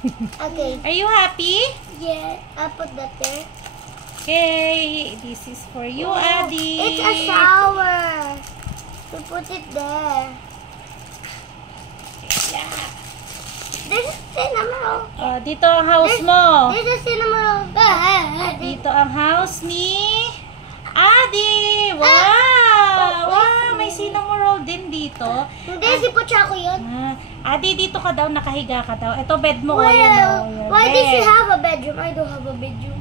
Okay. Are you happy? Yeah, I'll put that there. Okay, this is for you, Adi. It's a shower. We put it there. Yeah. There's a cinnamon roll. Dito ang house mo. There's a cinnamon roll. Dito ang house ni Adi. Wow! Wow, may cinnamon roll din dito. Hindi, si Pochako yun. Adi, dito ka daw, nakahiga ka daw. Ito bed mo. Why does he have a bedroom? I don't have a bedroom.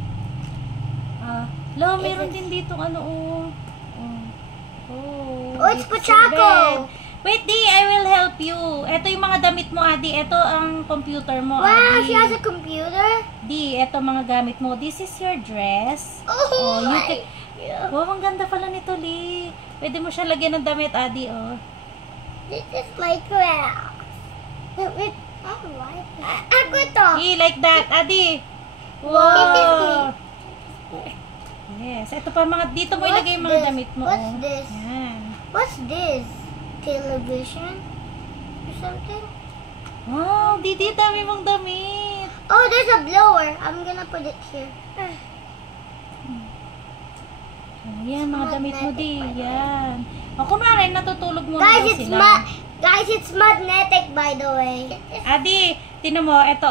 Meron din dito It's Pochako. Wait, Di, I will help you. Ito yung mga damit mo, Adi. Ito ang computer mo, Wow, Adi. she has a computer? Di, ito mga gamit mo. This is your dress. Oh, Wow, ang ganda pala nito, Li. Pwede mo siya lagyan ng damit, Adi, This is my craft. Wait, I like that. Ako to. Like that, Adi. Wow. Yes, ito pa mga, dito mo ilagay yung mga damit mo. What's this? Yan. What's this? Television? Or something? Wow, Didi, dami mong damit. Oh, there's a blower. I'm gonna put it here. Yan, mga damit mo, Di. Yan. Kunwari, natutulog mo Guys, na it's sila. Guys, it's magnetic, by the way. Adi, tinan mo, ito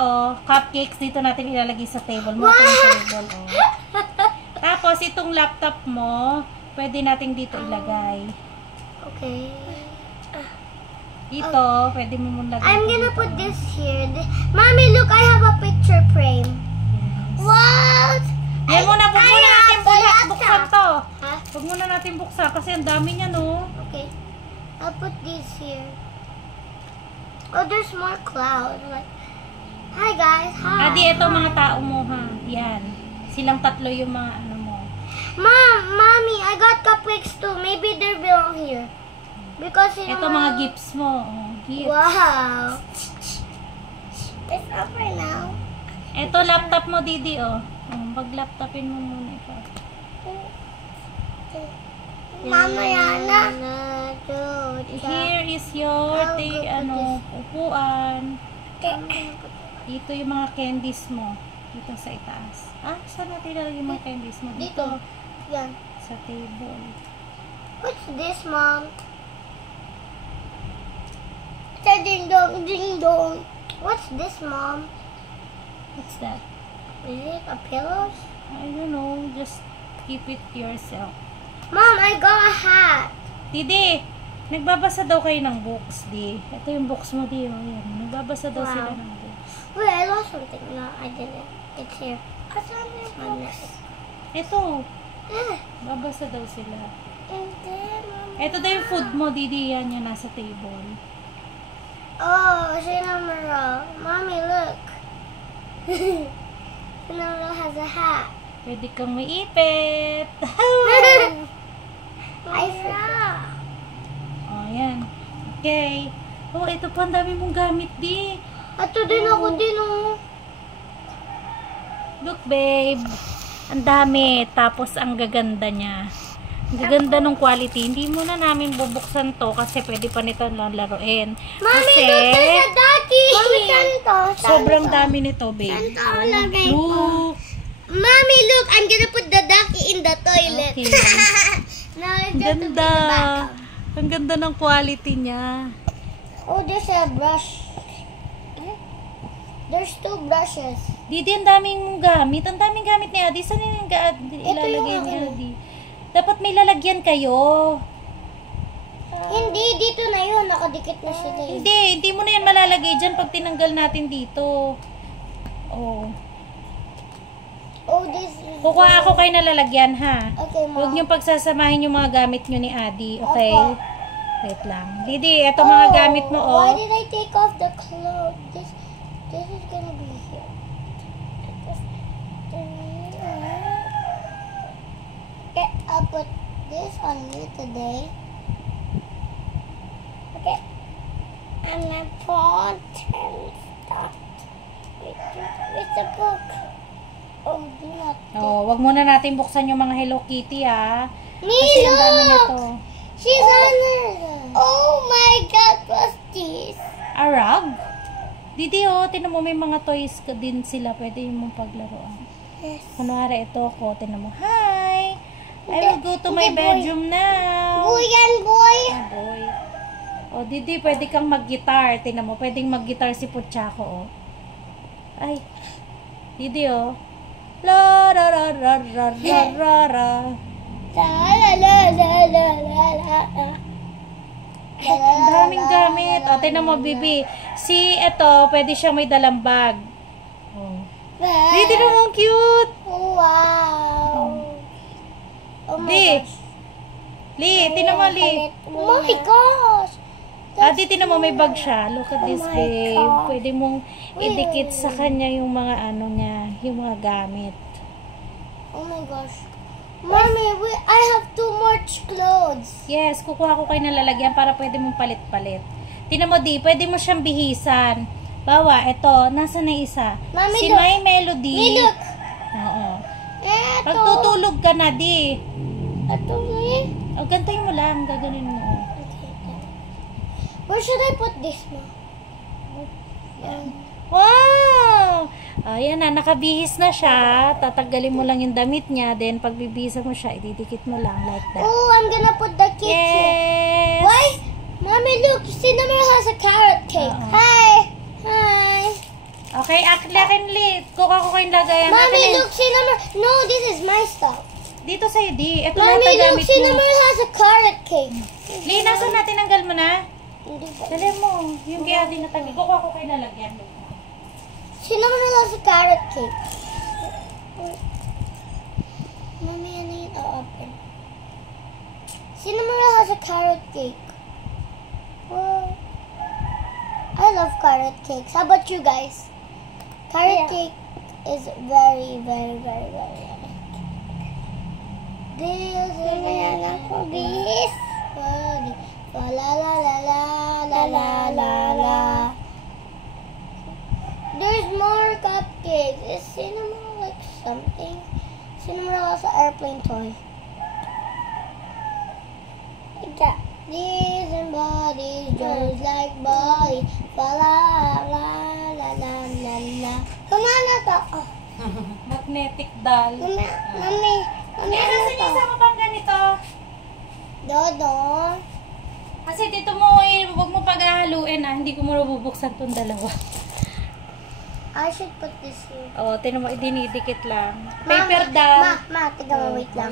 cupcakes dito natin ilalagay sa table mo. Wow! Ito yung table, Tapos, itong laptop mo, pwede nating dito ilagay. Okay. Dito, pwede mo mong lagay. I'm gonna put this here. Mommy, look, I have a picture frame. Yes. What? Yan muna, huwag muna natin buksan to. Huh? Huwag muna natin buksan kasi ang dami niya, no? Okay. I'll put these here. Oh, there's more clouds. Like, hi guys, hi. Adi, ito mga tao mo, ha? Yan. Silang tatlo yung mga ano mo. Mommy, I got cupcakes too. Maybe they belong here. Because Ito mga gifts mo. Gifts. Wow. It's over now. Ito laptop mo, Didi, pag-laptopin mo muna ito. Mama, Yana. Here is your upuan. Dito yung mga candies mo. Dito sa itaas. Saan natin ilalagay yung mga candies mo? Dito. Yan. Sa table. What's this, Mom? Ding dong, ding dong. What's this, Mom? What's that? Is it a pillow? I don't know. Just keep it to yourself. Mom, I got a hat. Didi, nagbabasa daw kayo ng books, Di. Ito yung books mo, Di. Yan. Nagbabasa daw sila ng books. Wait, I lost something. No, I didn't. It's here. I found it. Ito. Babasa daw sila. And then, Ito daw yung food mo, Didi. Yan yung nasa table. oh, cinnamon roll. Mommy, look. Cinnamon roll has a hat. Pwede kang maipit. I saw. Yan. Okay. Ito pa, ang dami mong gamit, Di. Ito din ako din, Look, babe. Ang dami. Tapos, ang gaganda niya. Ang gaganda ng quality. Hindi muna namin bubuksan to kasi pwede pa nito laruin. Mommy, Kasi, look, there's a ducky. Mommy, sobrang dami nito, babe. Look. Mommy, look, I'm gonna put the ducky in the toilet. Okay. Now it's Ang just to be ganda. the backup. Ang ganda ng quality niya. Oh, there's a brush. There's 2 brushes. Didi, ang daming gamit. Ang daming gamit ni Adi. Saan yung ilalagay ni Adi? Dapat may lalagyan kayo. Hindi, dito na yun. Nakadikit na siya. Hindi mo na yan malalagay dyan pag tinanggal natin dito. This is... Kukuha ako kayo na lalagyan, ha? Okay, Mom. Huwag niyong pagsasamahin yung mga gamit niyo ni Adi, okay? Wait lang. Didi, eto mga gamit mo, Why did I take off the clothes? This is gonna be here. Okay, I'll put this on you today. Okay. And my phone stuff. It's a book. Oh, do not. Wag muna natin buksan yung mga Hello Kitty, ha? Me, Kasi ang dami nito. She's on her. Oh my God, what's this? A rug? Didi, tinan mo, may mga toys ka din sila. Pwede mong paglaruan. Yes. Kunwari, ito ko. Tinan mo, hi! I will go to my bedroom now. Boy yan, boy. Boy. Didi, pwede kang mag-guitar. Tinan mo, pwedeng mag-guitar si Pochako, Ay. Didi, La ra ra ra ra ra ra ra. La la la la la la la. Daming gamit. Tinan mo, Bibi. Ito, pwede siyang may dalang bag. Didi naman, cute. Wow. Oh my gosh. Tinan mo, Li. Oh my gosh. Didi naman, may bag siya. Look at this, babe. Pwede mong idikit sa kanya yung mga niya, yung mga gamit. Oh my gosh. Mommy, I have too much clothes. Yes, kukuha ko kayo ng lalagyan para pwede mong palit-palit. Tinan mo, Di, pwede mo siyang bihisan. Bawa, ito, nasa na isa? Mami, si look. My Melody. Look. Oo. Eto. Pag tutulog ka na, Di. Ito, Gantayin mo lang, gaganin mo. Where should I put this, Ma? Wow! Ayan na, nakabihis na siya. Tatanggalin mo lang yung damit niya. Then, pag bibisa mo siya, ididikit mo lang like that. Oh, I'm gonna put the cake here. Yes! Why? Mommy, look. Cinnamon has a carrot cake. Hi. Hi. Okay, Li. Kuha ko kayong lagayan. Mommy, look. Cinnamon. No, this is my stuff. Dito sa'yo, Di. Ito lahat Mommy, na look. gamit mo. Cinnamon has a carrot cake. Li, nasan natin? Tanggal mo na? Hindi pa. Dali mo. Yung kaya din natanggal. Kukuha ko kayo lalagyan. Cinnamon has a carrot cake. Mommy, I need to open. Cinnamon has a carrot cake. Oh. I love carrot cakes. How about you guys? Carrot cake is very, very, very, very yummy. This is this. La la la la la la la la. There's more cupcakes. Is Cinnamon like something? Cinnamon has an airplane toy. Like that. These and bodies just like bodies. La la la la la la la. Kumana to. Oh. Magnetic doll. Mami, ano Nasaan to? isa mo bang ganito? Dodo. Kasi dito mo huwag mo pag-ahaluin Hindi ko mo nabubuksan tong dalawa. I should put this here. Tinan mo, dinidikit lang. Paper doll. Ma, tiga mo, wait lang.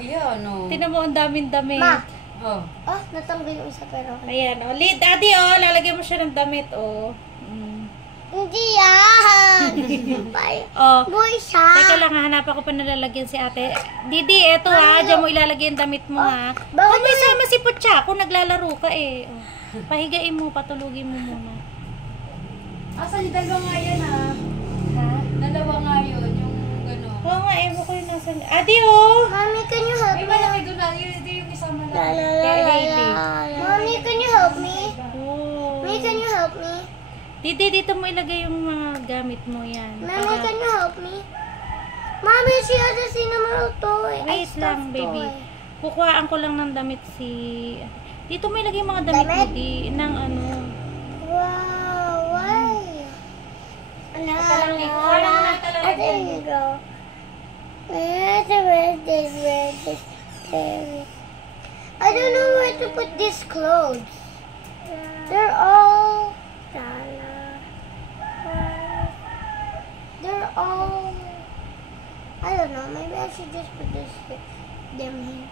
Tinan mo, ang daming damit. Ma. Oh, natanggal yung isa pero okay. Ayan, Daddy, lalagyan mo siya ng damit, Hindi yan. Boy siya. Teka lang, hanapan ko pa nalalagyan si ate. Didi, eto dyan mo ilalagay ang damit mo Bakit may sama si Pochako, naglalaro ka Pahigain mo, patulugin mo muna. Asan yung dalawa nga yan Ha? Dalawa nga yun, yung gano'n. Oo nga, ewan ko yung nasan. Adi, Mommy, can you help May me? malaki doon na, yun yung isang malaki. Mommy, can you help me? Oh. Mommy, can you help me? Didi, dito mo ilagay yung mga gamit mo yan. Mommy, can you help me? Mommy, she has a cinnamon toy. Wait lang, baby. Toy. Kukuhaan ko lang ng damit si... Dito mo ilagay yung mga damit mo, di. Ng ano. Wow, why? Kukuhaan mo ng talaga. There you go. Where's this? I don't know where to put these clothes. They're all... I don't know. Maybe I should just put them here.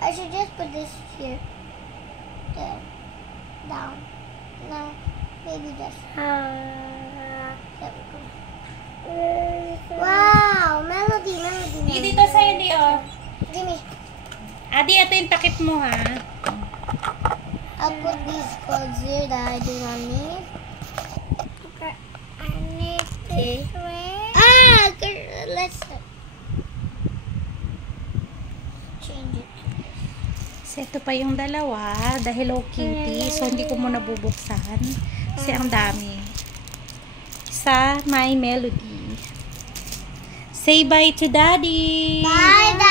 I should just put this here. There. Down. No. Maybe just. There we go. Wow! Melody. Di, dito sa'yo, di, Gimme. Adi, ito yung takip mo, ha? I'll put these clothes here that I do not need. I need this way. Let's change it. So, ito pa yung dalawa. The Hello Kitty. So, hindi ko muna bubuksan. Kasi ang dami. Sa My Melody. Say bye to Daddy. Bye, Daddy.